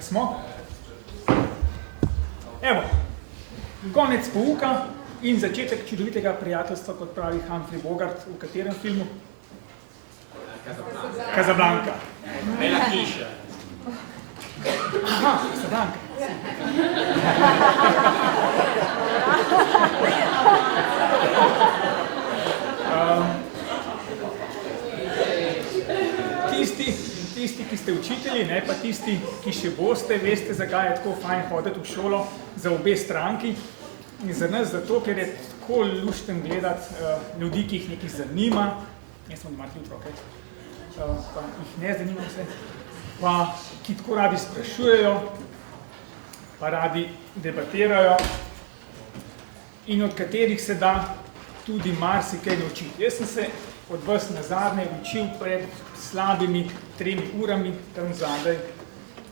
Smo? Evo, konec pouka in začetek čudovitega prijateljstva, kot pravi Humphrey Bogart, v katerem filmu? Casablanca. Bela hiša. Aha, Casablanca. Tisti, ki ste učitelji, ne, pa tisti, ki še boste, veste, zakaj je tako fajn hoditi v šolo za obe stranki. In za nas zato, ker je tako lušten gledati ljudi, ki jih nekaj zanima. Jaz sem doma jutro, okay? Pa jih ne zanima vse. Pa ki tako radi sprašujejo, pa radi debatirajo in od katerih se da tudi marsikaj naučiti. Jaz sem se od vas nazadnje učil pred slabimi 3 urami, tam zadaj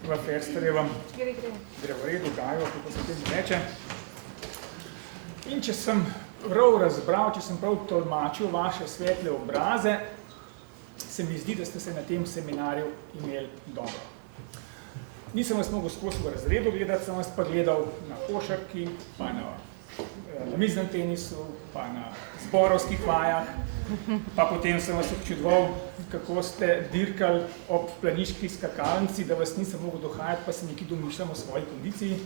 v Fersterjevem drevoredu, gaju, kako se temu reče. In če sem prav razbral, če sem prav tolmačil vaše svetle obraze, se mi zdi, da ste se na tem seminarju imeli dobro. Nisem vas mogel skozi v razredu gledati, sem vas pa gledal na košarki, pa na miznem tenisu, pa na zborovskih vajah, pa potem sem vas občudoval, kako ste dirkali ob planiški skakalnici, da vas nisem mogel dohajati, pa se nekaj domišljam o svoji kondiciji.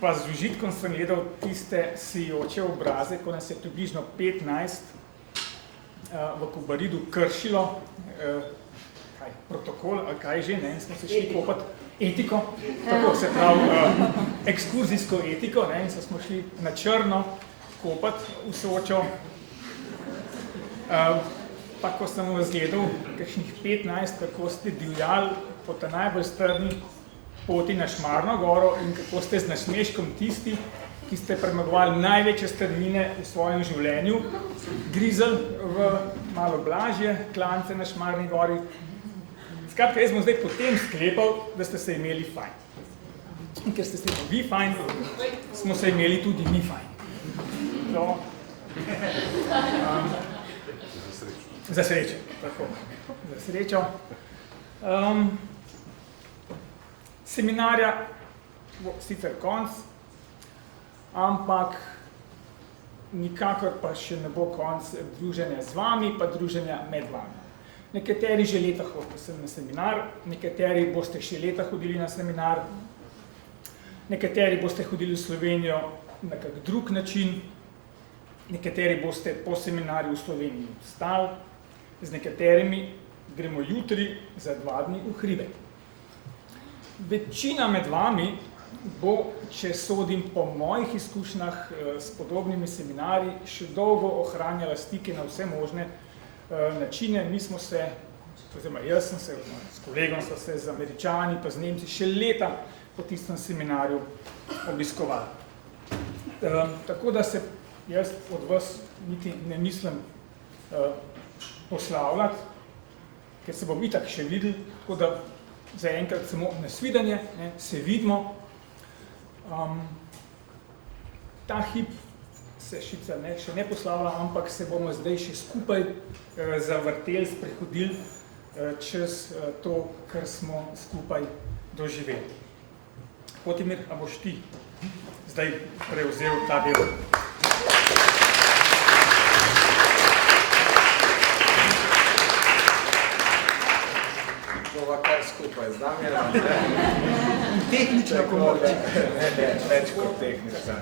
Pa z užitkom sem gledal tiste sijoče obraze, ko nas je približno 15 v Kobaridu kršilo protokol, ali kaj že, ne, in smo se šli kopati etiko, tako se pravi ekskurzijsko etiko, ne, in smo šli na črno kopati v Sočo. Pa ko sem vas gledal, kakšnih 15, kako ste divjali po ta najbolj strni poti na Šmarno goro in kako ste z nasmeškom tisti, ki ste premagovali največje strmine v svojem življenju, grizel v malo blažje klance na Šmarni gori. Skratka, jaz bom zdaj potem sklepal, da ste se imeli fajn. In ker ste se vi fajn, smo se imeli tudi mi fajn. To, za srečo. Tako, za srečo. Seminarja bo sicer konc, ampak nikakor pa še ne bo konc druženja z vami, pa druženja med vami. Nekateri že leta hodite na seminar, nekateri boste še leta hodili na seminar, nekateri boste hodili v Slovenijo na kak drug način, nekateri boste po seminarju v Sloveniji ostali, z nekaterimi gremo jutri za 2 dni v hribe. Večina med vami bo, če sodim po mojih izkušnjah s podobnimi seminarji, še dolgo ohranjala stike na vse možne načine. Mi smo se, oziroma jaz sem se, s kolegom smo se z Američani pa z Nemci še leta po tistem seminarju obiskovali. Tako da se jaz od vas niti ne mislim poslavljati, ker se bom itak še videl, tako da zaenkrat samo nasvidenje, ne, se vidimo. Ta hip se šica še ne poslavlja, ampak se bomo zdaj še skupaj zavrteli, sprehodili čez to, kar smo skupaj doživeli. Hotimir, a boš ti zdaj prevzel ta del? Bova kar skupaj z Damjanom. Tehnično pomoč. Ne, več kot tehnica.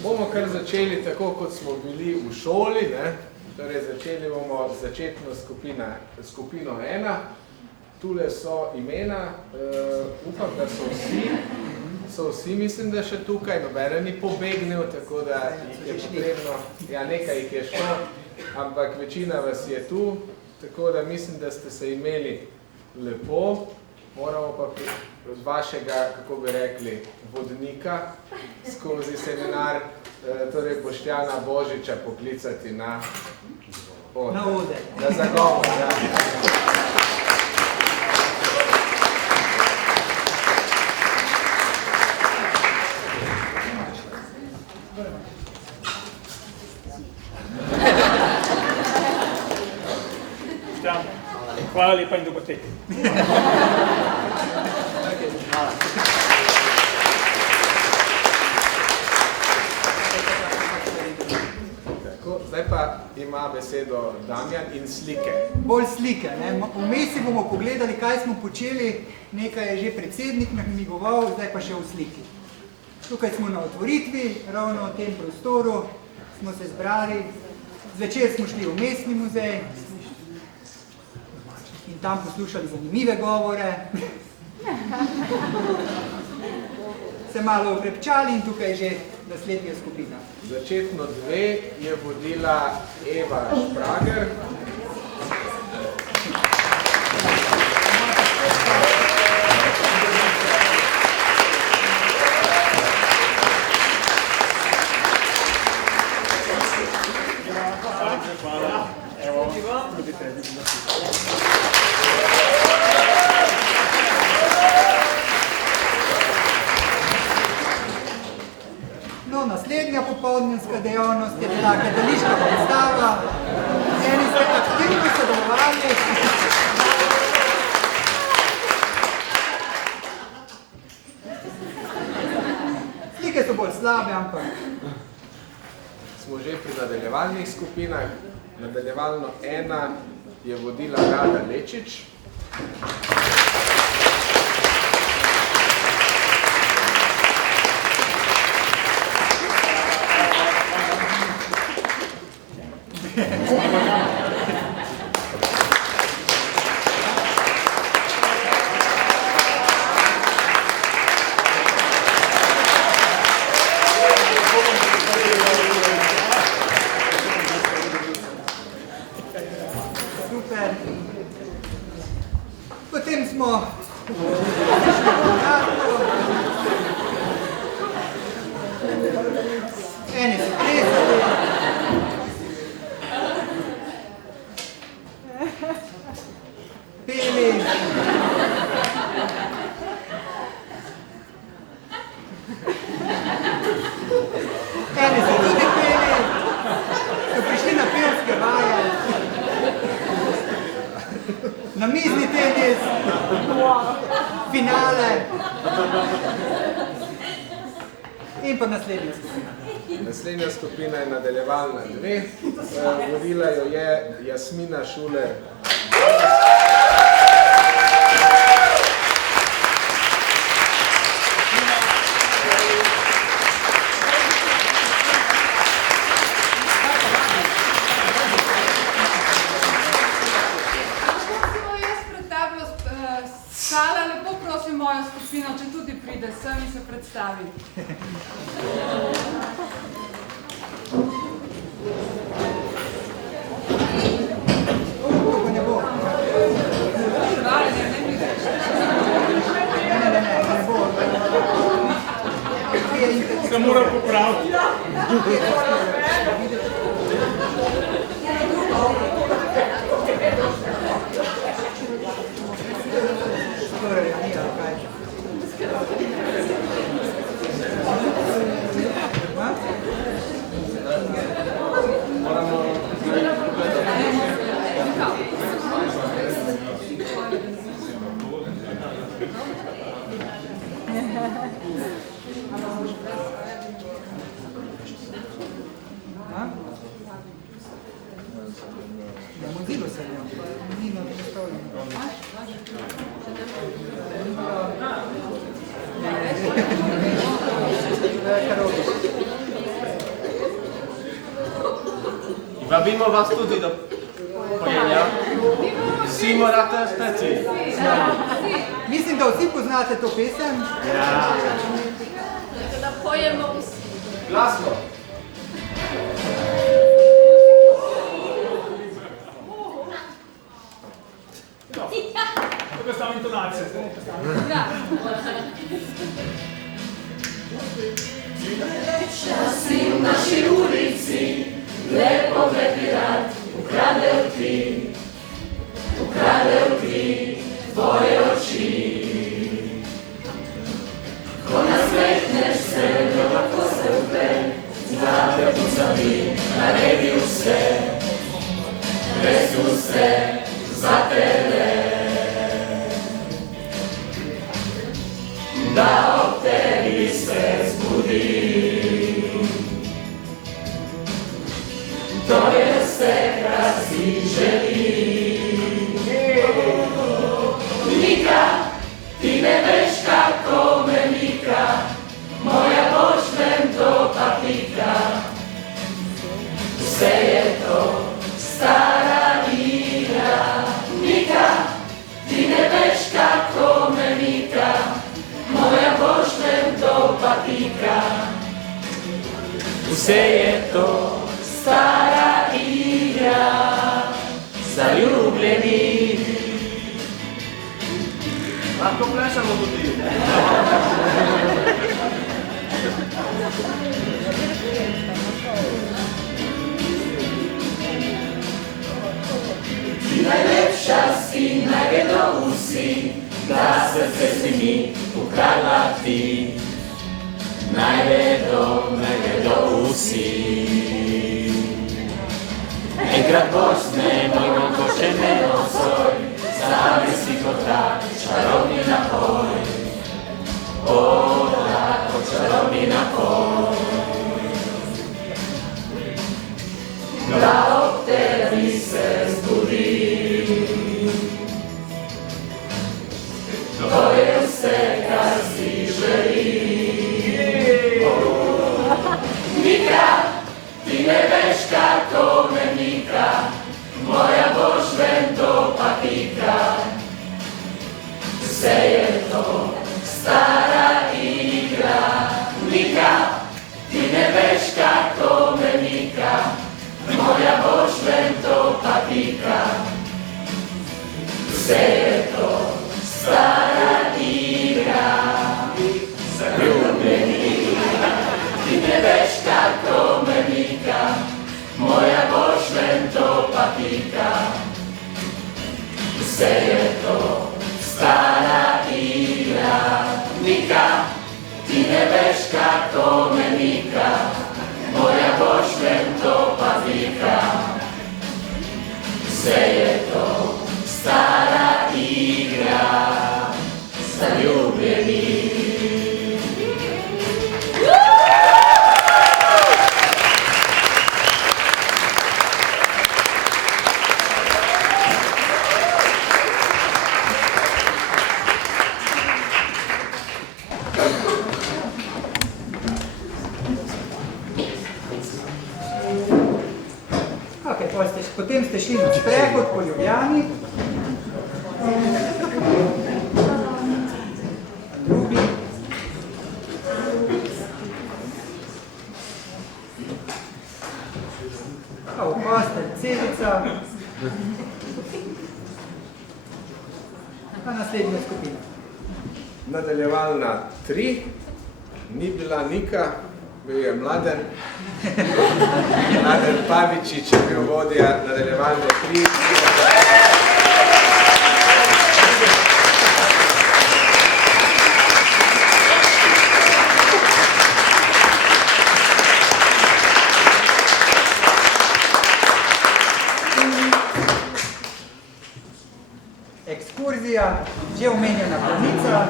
Bomo kar začeli tako, kot smo bili v šoli, ne? Torej, začeli bomo začetno skupino 1. Tule so imena, upam, da so vsi, mislim, da še tukaj, nobene ni pobegnil, tako da jih je potrebno, ja, nekaj jih je šlo, ampak večina vas je tu, tako da mislim, da ste se imeli lepo, moramo pa od vašega, kako bi rekli, vodnika skozi seminar, torej Boštjana Božiča poklicati na oder. Na zagovor, ja. Hvala lepa in dober tek. Zdaj pa ima besedo Damjan in slike. Bolj slike. Vmes si bomo pogledali, kaj smo počeli. Nekaj je že predsednik namigoval, zdaj pa še v sliki. Tukaj smo na otvoritvi, ravno v tem prostoru smo se zbrali. Zvečer smo šli v mestni muzej in tam poslušali zanimive govore. Se malo okrepčali in tukaj že naslednja skupina. Začetno 2 je vodila Eva Šprager. No, naslednja popoldnevska dejavnost je bila gledališka predstava. Eni ste aktivno sodelovali. Slike so bolj slabe, ampak... Smo že pri nadaljevalnih skupinah. Nadaljevalno 1 je vodila Rada Lečič. Super. Potem smo eni so plesali. Peli. Eni so tudi peli. So prišli na pevske vaje. Namizni tenis, finale in pa naslednja skupina. Naslednja skupina je nadaljevalna 2. Vodila jo je Jasmina Šuler. Šala, lepo prosim mojo skupino, če tudi pride sem in se predstavi. To ne bo. Ne bo. Se mora popraviti. Mozilo se je, ni na predstavljeno. Vabimo vas tudi do pojenja. Vsi morate stati. Mislim, da vsi poznate to pesem. Ja. Da pojemo vsi. Glasno. To je samo intonacija. Ja. Časi v naši ulici, lepo vrti rad, ukrade v kri tvoje oči. Ko nasmehneš se, jo lahko se upre, zlate pucami, naredi vse, res vse za tebe. si želi. Nika, ti ne veš, kako me mika, moja boš vem, to pa pika. Vse je to stara igra. Nika, ti ne veš, kako me mika, moja boš vem, to pa pika. Vse je to stara igra zaljubljenih. Lahko plešamo tudi. Ti najlepša si, naj vedo vsi, da srce si mi ukradla ti. Naj vedo vsi. Enkrat boš z menoj, ko še ne nosoj, zame si kot tak čarobni napoj. O, tak kot čarobni napoj. Da ob tebi se zbudi. To je vse, kar si želi. Nika, ti ne veš, kako me mika, moja boš vem, to pa pika. Vse je to stara igra. Nika, ti ne veš, kako me mika, moja boš vem, to pa pika. Vse je to stara igra zaljubljenih. Ti ne veš, kako me mika, moja boš vem, to pa pika. Vse je to stara igra. Nika, ti ne veš, kako me mika, moja boš vem, to pa pika. Vse je to stara igra zaljubljenih. Potem ste šli na sprehod po Ljubljani. Drugi. Pastor Celica. Pa naslednja skupina. Nadaljevalna 3, ni bila Nika, bil je Mladen. Mladen Pavičič je bil vodja nadaljevalne 3. Ekskurzija, že omenjena planica.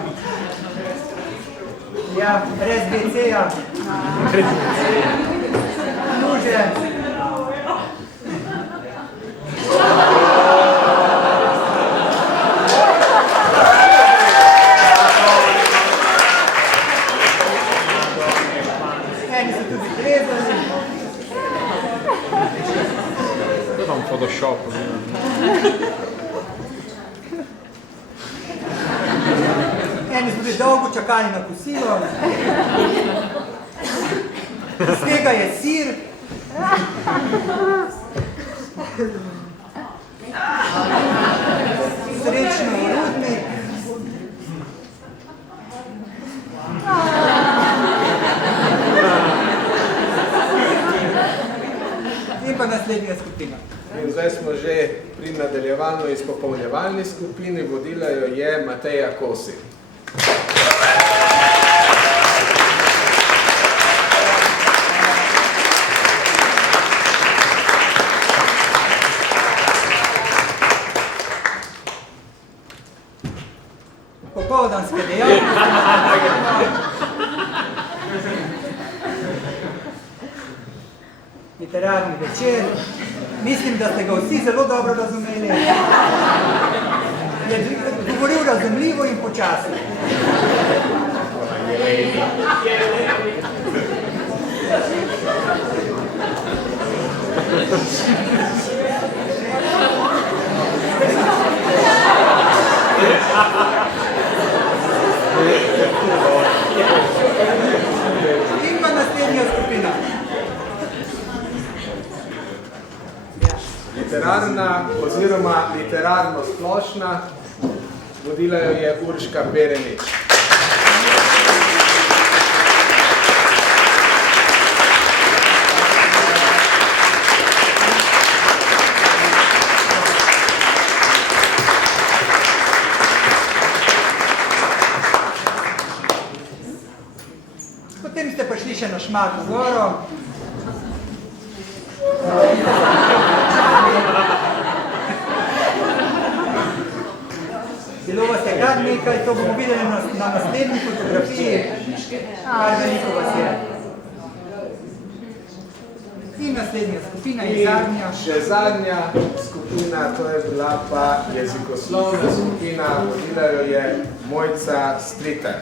Ja, brez WC-ja. Luže. Eni so tudi plezali. To tam Photoshop. Eni so tudi dolgo čakali na kosilo. Iz tega je sir. Srečno v Rudnik. In pa naslednja skupina. In zdaj smo že pri nadaljevalno-izpopolnjevalni skupini, vodila jo je Mateja Kosi. Popoldanske dejavnosti. Literarni večer. Mislim, da ste ga vsi zelo dobro razumeli. Je govoril razumljivo in počasno. In pa naslednja skupina. Literarna oziroma literarno splošna, vodila jo je Urška Perenič. Potem ste pa šli še na Šmarno goro. Bilo vas je kar nekaj, to bomo videli na naslednji fotografiji, kar veliko vas je. In naslednja skupina je zadnja. Še zadnja skupina, to je bila pa jezikoslovna skupina, vodila jo je Mojca Stritar.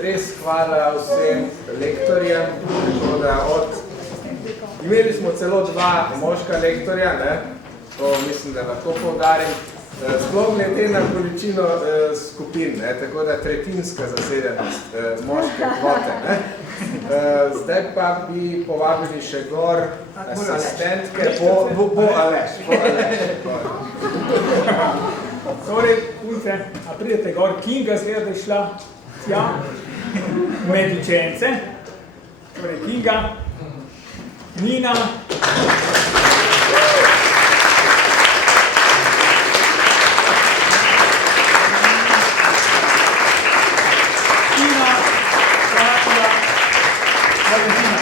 Res hvala vsem lektorjem, tako da imeli smo celo 2 moška lektorja, ne? To mislim, da lahko poudarim, sploh glede na količino skupin, ne? Tako da tretjinska zasedenost moške kvote. Ne? Zdaj pa bi povabili še gor asistentke, bo Aleš. Torej, punce, a pridete gor, Kinga zgleda, da je šla tja, med učence, torej Kinga, Nina, Tina, Katja, Valentina.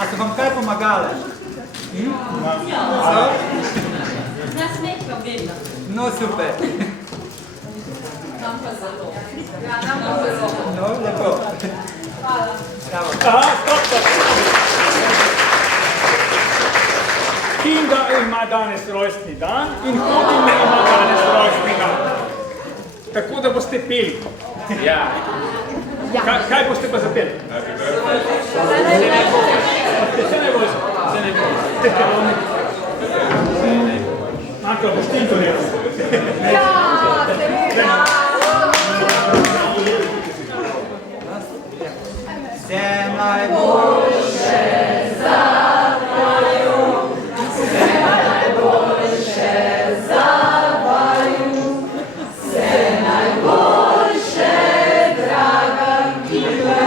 A so vam kaj pomagale? Nas nekaj vedno. No, super. Nam pa zelo. Ja, nam pa zelo. No, lepo. Hvala. Bravo. Aha, stop. Kinga ima danes rojstni dan in Hodina ima danes rojstni dan. Tako da boste peli. Ja. Kaj boste pa zapeli? Se ne boš. Marko, boš ti to nekaj? Ja, seveda. Vse najboljše za vaju, vse najboljše za vaju, vse najboljše, draga Kinga.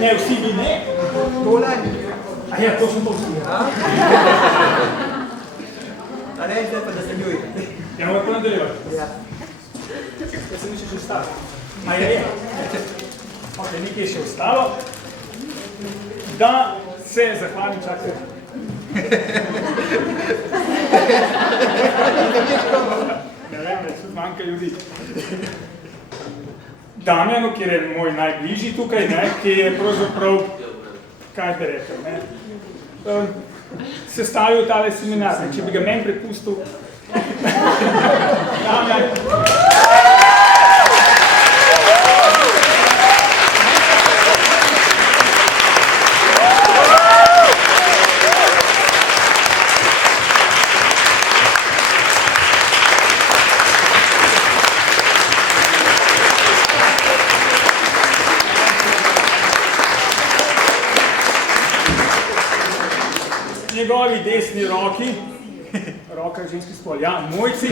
Ne, vsi vi ne. Tole? A ja, to sem to vsi. A ne, zdaj pa da se ljuj. Ja, moram nadaljevati. Ja. Jaz sem še ostalo. A je. Ok, nekaj je še ostalo. Da se zahvalim, čakaj. Ne vem, da tudi manjka ljudi. Damjanu, kjer je moj najbližji tukaj, ne, ki je pravzaprav, kaj bi rekel, ne, sestavil tale seminar. Če bi ga meni prepustil, njegovi desni roki, roka je ženski spol, ja, mojci.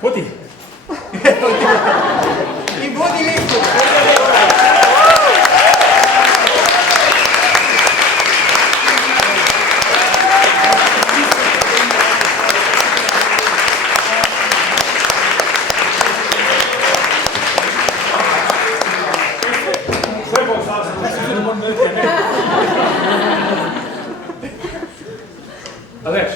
Poti. In vodi lepo. Aleš,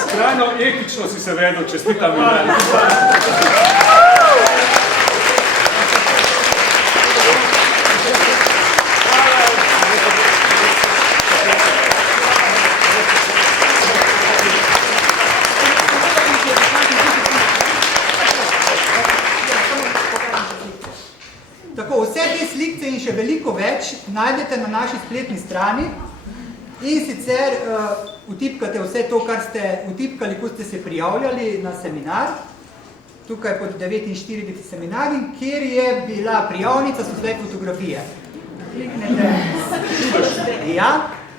skrajno etično si se vedel, čestitam mi. Tako, vse te slikce in še veliko več najdete na naši spletni strani. In sicer vtipkate vse to, kar ste vtipkali, ko ste se prijavljali na seminar, tukaj pod 49. seminarji, kjer je bila prijavnica, so zdaj fotografije. Kliknete. Ja,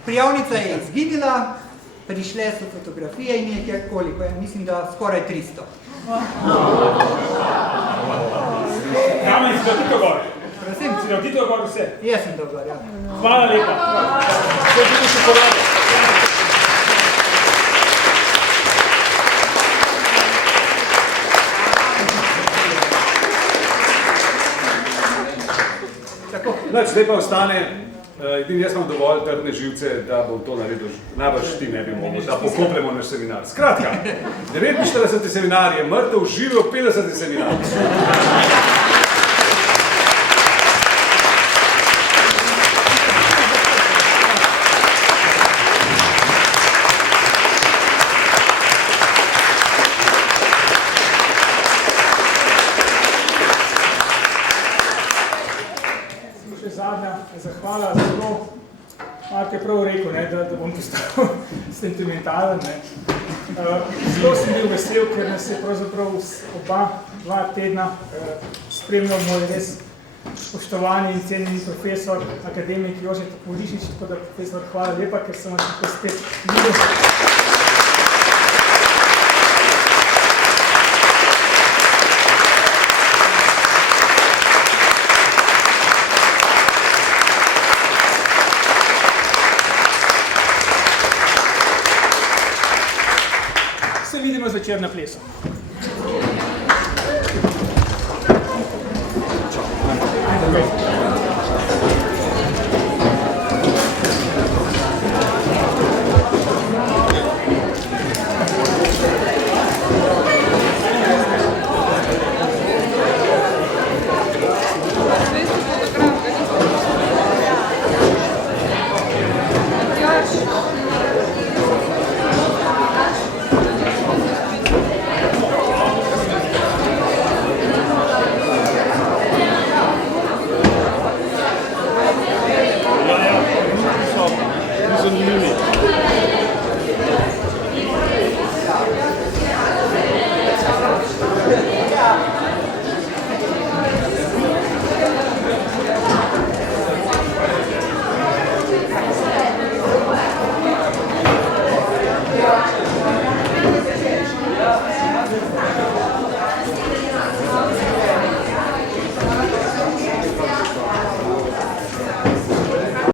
prijavnica je izginila, prišle so fotografije in je koliko, mislim, da skoraj 300. Kamen, si dal tito gor? Prosim? Si dal tito gor vse? Jaz sem dober, ja. Hvala lepa. To je tudi šokolade. Zdaj pa ostane, edin jaz imam dovolj trdne živce, da bom to naredil, najbrž ti ne bi mogel, da pokopljamo naš seminar. Skratka, 49. seminar je mrtev, živel 50. seminar. Zahvala zelo, Mark je prav rekel, da bom postal sentimentalen. Zelo sem bil vesel, ker nas je pravzaprav dva tedna spremljal moj res spoštovani in cenjeni profesor, akademik Jože Toporišič, tako da profesor, hvala lepa, ker sem vas tako spet videl. Vidimo zvečer na plesu. Zanimivo.